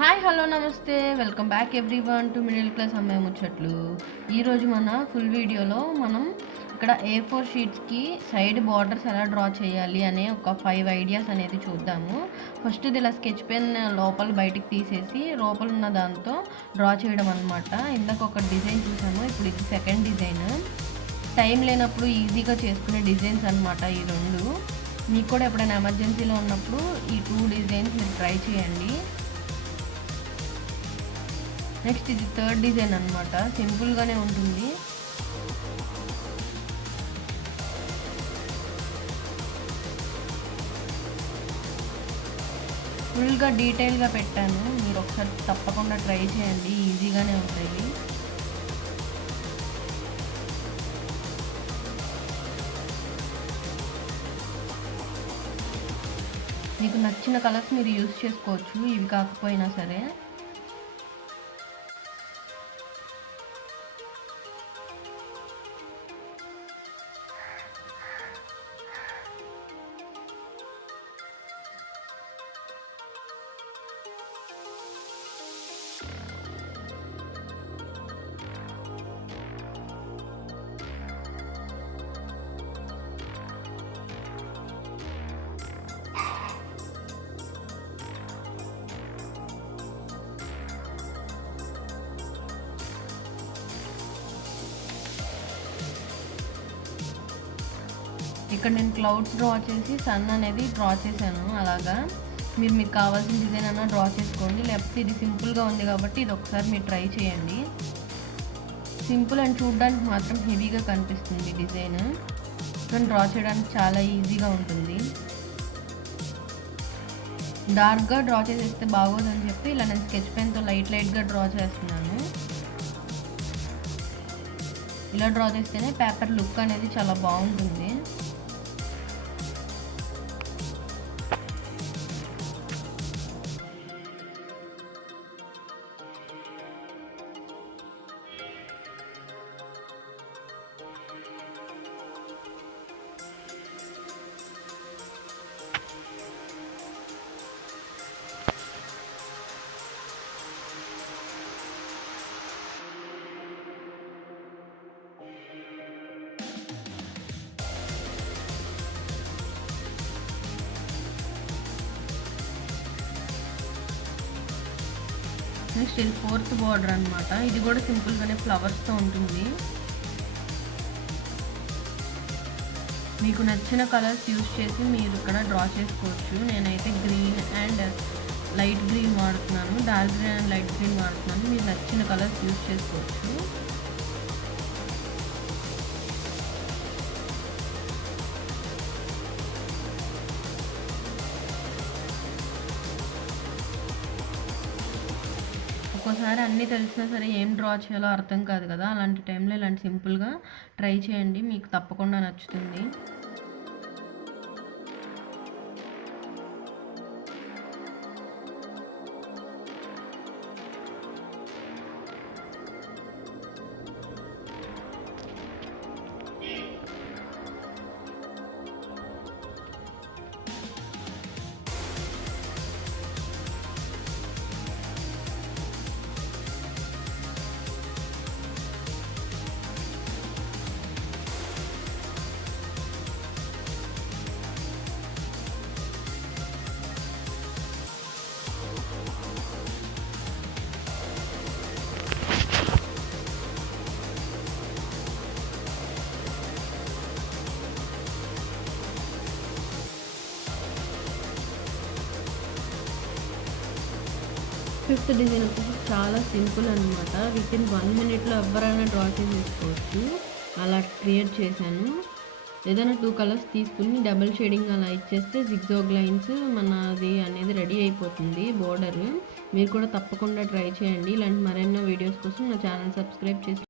Hi hello నమస్తే welcome back everyone to middle class అమ్మాయి ముచ్చట్లు. ఈరోజు మన ఫుల్ వీడియోలో మనం ఇక్కడ A4 షీట్స్కి సైడ్ బార్డర్స్ ఎలా డ్రా చేయాలి అనే ఒక 5 ఐడియాస్ అనేది చూద్దాము. ఫస్ట్ ఇది ఇలా స్కెచ్ పెన్ లోపల బయటికి తీసేసి లోపల ఉన్న దాంతో డ్రా చేయడం అనమాట. ఇందాక ఒక డిజైన్ చూసాము, ఇప్పుడు ఇది సెకండ్ డిజైన్. టైం లేనప్పుడు ఈజీగా చేసుకునే డిజైన్స్ అనమాట ఈ రెండు. మీకు కూడా ఎప్పుడైనా ఎమర్జెన్సీలో ఉన్నప్పుడు ఈ 2 డిజైన్స్ మీరు ట్రై చేయండి. నెక్స్ట్ ఇది థర్డ్ డిజైన్ అనమాట, సింపుల్గానే ఉంటుంది. ఫుల్గా డీటెయిల్గా పెట్టాను, మీరు ఒకసారి తప్పకుండా ట్రై చేయండి, ఈజీగానే ఉంటాయి. మీకు నచ్చిన కలర్స్ మీరు యూస్ చేసుకోవచ్చు, ఇవి కాకపోయినా సరే. ఇక్కడ నేను క్లౌడ్స్ డ్రా చేసి సన్ అనేది డ్రా చేశాను. అలాగా మీకు కావాల్సిన డిజైన్ అన్నా డ్రా చేసుకోండి, లేకపోతే ఇది సింపుల్గా ఉంది కాబట్టి ఇది ఒకసారి మీరు ట్రై చేయండి. సింపుల్ అండ్ చూడడానికి మాత్రం హెవీగా కనిపిస్తుంది డిజైన్, కానీ డ్రా చేయడానికి చాలా ఈజీగా ఉంటుంది. డార్క్గా డ్రా చేసేస్తే బాగోదని చెప్పి ఇలా నేను స్కెచ్ పెన్తో లైట్గా డ్రా చేస్తున్నాను. ఇలా డ్రా చేస్తేనే పేపర్ లుక్ అనేది చాలా బాగుంటుంది. నెక్స్ట్ ఇది ఫోర్త్ బార్డర్ అనమాట, ఇది కూడా సింపుల్గానే ఫ్లవర్స్తో ఉంటుంది. మీకు నచ్చిన కలర్స్ యూస్ చేసి మీరు ఇక్కడ డ్రా చేసుకోవచ్చు. నేనైతే గ్రీన్ అండ్ లైట్ గ్రీన్ వాడుతున్నాను, dark green and light green వాడుతున్నాను. మీరు నచ్చిన కలర్స్ యూస్ చేసుకోవచ్చు. ఒక్కోసారి అన్నీ తెలిసినా సరే ఏం డ్రా చేయాలో అర్థం కాదు కదా, అలాంటి టైంలో ఇలాంటి సింపుల్గా ట్రై చేయండి, మీకు తప్పకుండా నచ్చుతుంది. ఫిఫ్త్ డిజైన్ వచ్చేసి చాలా సింపుల్ అనమాట, విత్ ఇన్ 1 మినిట్లో ఎవరైనా డ్రా చేసేసుకోవచ్చు. అలా క్రియేట్ చేశాను. ఏదైనా 2 కలర్స్ తీసుకుని డబుల్ షేడింగ్ అలా ఇచ్చేస్తే జిగ్జాగ్ లైన్స్ మనది అనేది రెడీ అయిపోతుంది బోర్డర్. మీరు కూడా తప్పకుండా ట్రై చేయండి. ఇలాంటి మరెన్నో వీడియోస్ కోసం నా ఛానల్ సబ్స్క్రైబ్ చేసి